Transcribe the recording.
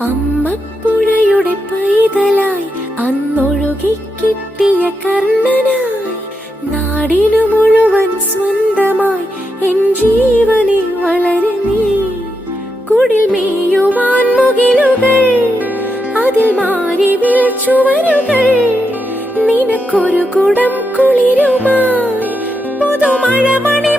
അമ്മപ്പുഴയുടെ പൈതലായി അന്നൊഴുകി കിട്ടിയ കർണനായി നാടിനു മുഴുവൻ സ്വന്തമായി എൻ ജീവനെ വളരെ നീ. കുടിൽ മേയുവാൻ മുകിലുകൾ, അതിൽ മാരിവിൽ ചുവരുകൾ, നിനക്കൊരു കുടം കുളിരുമായി പുതുമഴമണി